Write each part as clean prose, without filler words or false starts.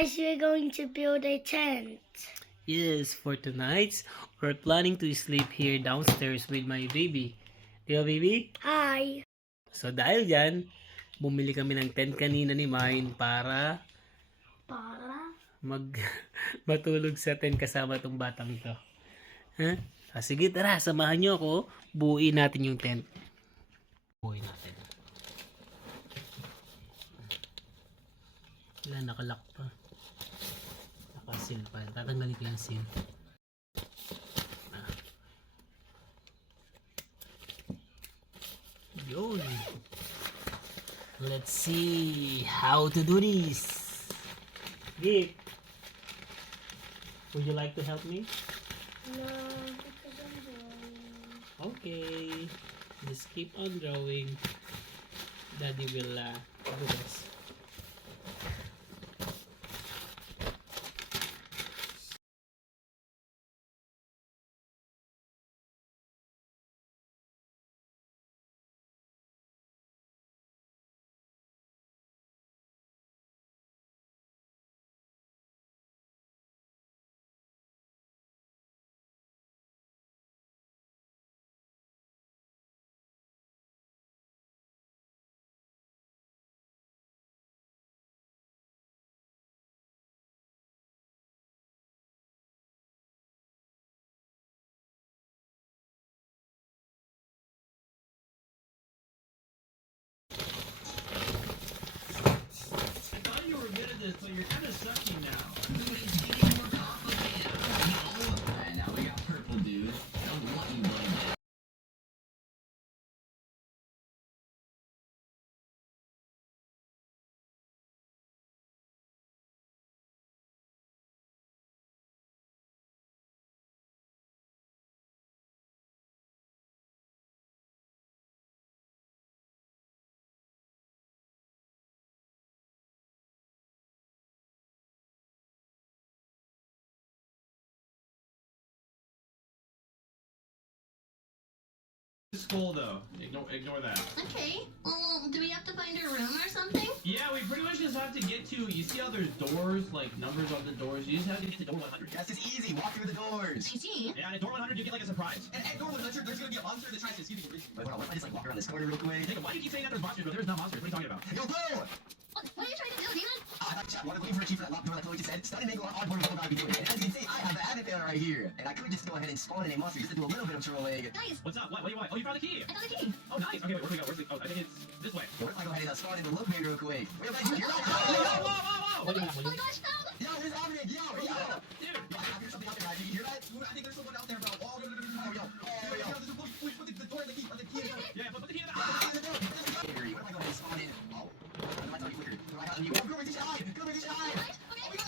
guys, we're going to build a tent. Yes, for tonight, we're planning to sleep here downstairs with my baby. Di ba, baby? Hi. So dahil dyan, bumili kami ng tent kanina ni Mine para mag matulog sa tent kasama tong batang to. Ha? Sige, tara, samahan nyo ako. Buuin natin yung tent. Buuin natin. Wala, nakalock pa. Nakasil pa. Tatanggalin ko yung seal. Yun. Let's see how to do this. Vic, would you like to help me? No, because I'm drawing. Okay. Just keep on drawing. Daddy will do this. This, but you're kind of sucky now. Now we got purple, dude. Don't want you like that. School though. Ignore that. Okay. Well, do we have to find a room or something? Yeah, we pretty much just have to get to. You see how there's doors, like numbers on the doors. You just have to get to door 100. Yes, it's easy. Walk through the doors. I see. Yeah, and at door 100 you get like a surprise. And at door 100, there's gonna be a monster that tries to escape you. Wait, hold on. What if I just like walk around this corner real quick? Jacob, why do you keep saying that there's monsters, bro? There's no monsters. What are you talking about? Yo, bro! What are you trying to do, Demon? I was waiting for a key for that locked door. That's what we just said. Stunning angle on odd what I be doing. And as you can see, I have the Abathale right here. And I could just go ahead and spawn in a monster just to do a little bit of trolling. Nice. What's up? What do you want? Oh, you found the key. I found the key. Oh, nice. Okay, wait, where do we go? Where's the? Oh, I think it's this way. So what if I go ahead and spawn in the look real quick? Wait, guys, you're right. Whoa, whoa, whoa, whoa! What do you want? Oh my gosh, no! Yo, what is happening? Yo. Dude. Yo, I hear something out there, guys. You hear that? I think there's someone out there, bro. Oh, yo. There's a police. Put the door in the key. Yeah, put the key in the. What if I go ahead and spawn in? Oh, I tell you quicker. I got you. Go make this hide. Go make this hide. Right? Okay.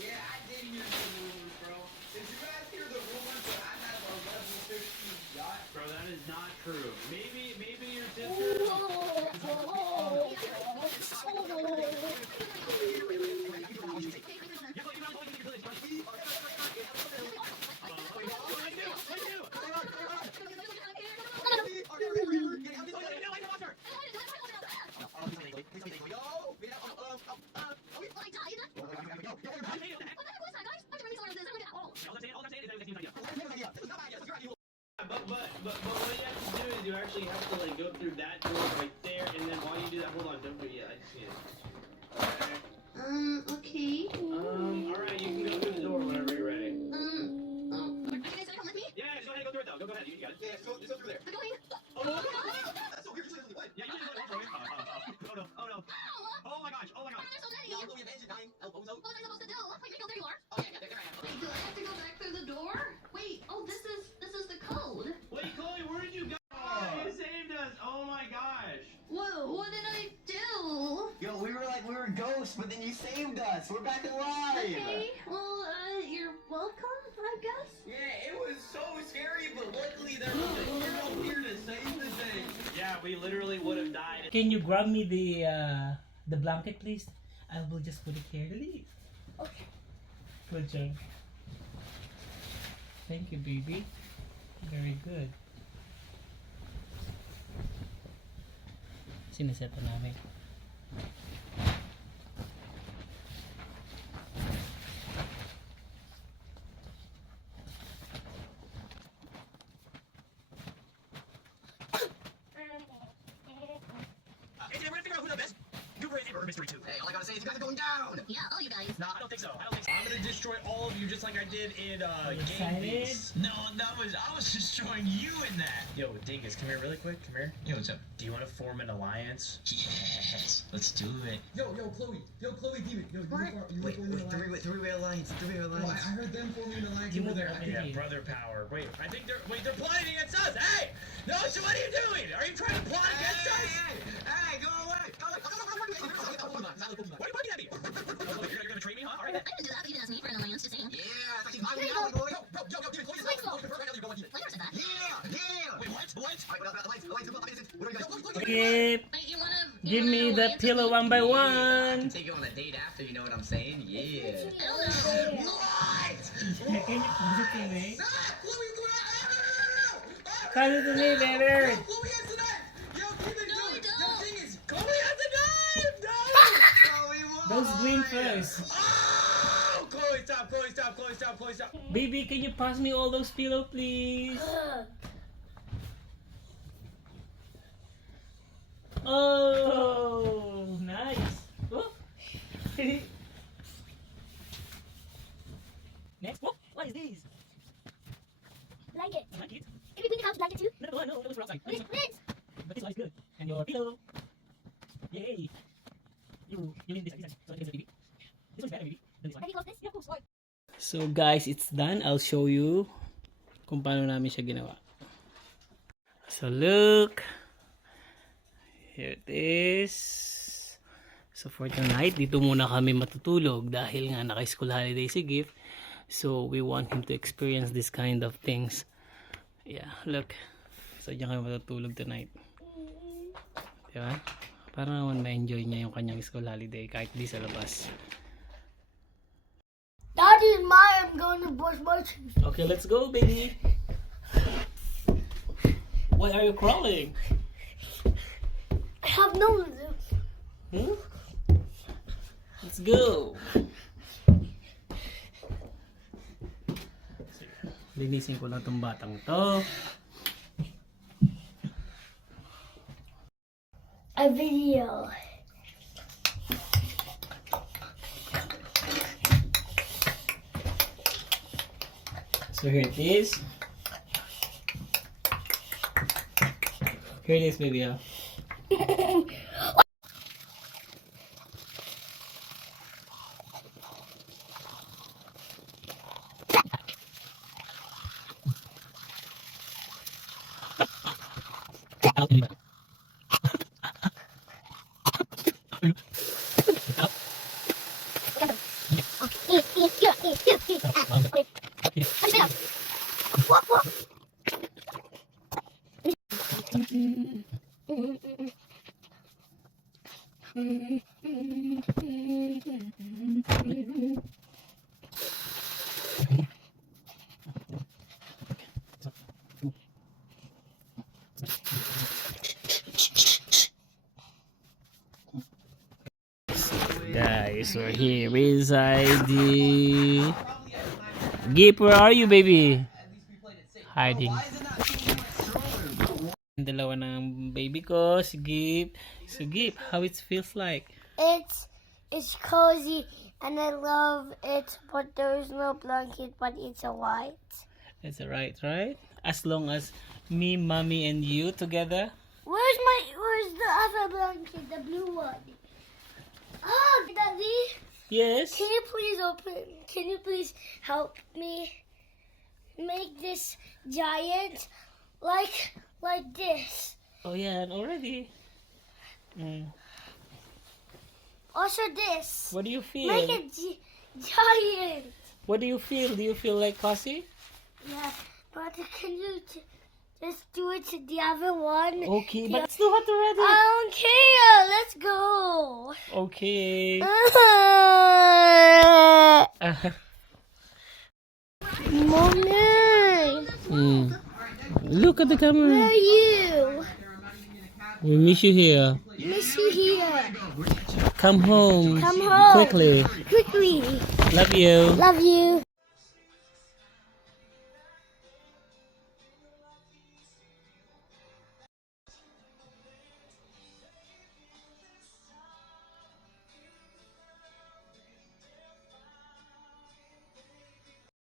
Yeah, I did hear the rumors, bro. Did you guys hear the rumors that I have a level 15 yacht? Bro, that is not true. Maybe your sister. But what you have to do is you actually have to like go through that door right there, and then while you do that, hold on, don't do it yet. I just need it. Okay. Alright, you can go through the door whenever you're ready. Are you guys gonna come with me? Yeah, just go ahead and go through it though. Go ahead, you got it. Yeah, just go through there. I'm going. Oh, That's so weird. You only one. yeah, you can go through it. Oh no, oh no. Ow! Oh my gosh, oh my gosh. There's so many. Yo, go, we have engine 9. Elbows out. What was I supposed to do? Wait, Miko, there you are. Oh, yeah, there I am. Okay, do I have to go back through the door? Wait, oh, this is the code. Wait, Chloe, where did you go? You saved us. Oh my gosh. Whoa, what did I do? Yo, we were ghosts, but then you saved us. We're back alive. Okay, well, you're welcome, I guess. Yeah, it was so scary, but luckily there was a hero here to save the day. Yeah, we literally would have died. Can you grab me the blanket, please? I will just put it here to leave. Okay. Good job. Thank you, baby. Very good. Sineseta namin. Hey, we're gonna figure out who the best Goober is in Murder Mystery 2. Hey, all I gotta say is you guys are going down. Yeah, all you guys. No, I don't think so. I'm gonna destroy all of you just like I did in Game excited? Beats. No, I was destroying you in that. Yo, Dingus, come here really quick. Come here. Yo, what's up? Do you want to form an alliance? Yes, let's do it. Yo, Chloe, Demon. Yo, Wait, three-way alliance. I heard them forming an alliance Demon over there. Alliance. Yeah, brother power. Wait, I think they're plotting against us. Hey! No, so what are you doing? Are you trying to plot against us? Hey, go away! What are you pointing at me? You're gonna betray me, huh? All right. I didn't do that, but you didn't ask me for an alliance, just saying. Yeah, it's actually my way now, boy. Yo, Demon, Chloe's Wait, right now. You're going Demon. I never said that. Yeah. Wait, what? All right, what about the lights? What are you guys? Skip! Wait, you wanna... Give me the pillow one by I one! can take you on a date after, you know what I'm saying? Yeah. I don't know. What? Can you pause it to me? Chloe, Pause it to me, baby! Chloe has the knife. Yo, Demon, No, I don't. thing is, Chloe has a knife! No! Chloe, why? Those green first. Oh! Chloe, stop! Baby, can you pass me all those pillow, please? Oh, nice. Oh. Next. Oh, what is this? Blanket. Blanket? Can we bring the house blanket too? No, that was outside. What is this? But this one is good. And your pillow. Yay. You need this. So it's a baby. This one's better, baby. Than this one. Can we close this? Yeah, of course. So guys, it's done. I'll show you kung paano namin siya ginawa. So look. Here it is. So for tonight, dito muna kami matutulog dahil nga naka-school holiday si Gift. So we want him to experience this kind of things. Yeah, look. So diyan kami matutulog tonight. Diba? Para naman ma-enjoy niya yung kanyang school holiday kahit di sa labas. Daddy's mine. I'm going to brush my teeth. Okay, let's go, baby. Why are you crawling? I have no. Hmm? Let's go. Linisin ko lang tong batang to. A video. So here it is. Here it is, baby. Guys, we're here with ID. Gip, where are you, baby? Hiding. Dalawa ng baby ko, si Gip. So Gip, how it feels like? It's cozy and I love it, but there's no blanket, but it's a white. It's alright, right? As long as me, mommy, and you together. Where's the other blanket, the blue one? Ah, Daddy, Yes. can you please help me make this giant like this? Oh yeah, and already. Also this. What do you feel? Make it giant. What do you feel? Do you feel like cozy? Yeah, but can you just do it to the other one? Okay, but it's too hot I already. don't care. Let's go. Okay. Mommy, Look at the where camera. are you? We miss you here. Miss you here. Come home. Come home. Quickly. Quickly. Love you. Love you.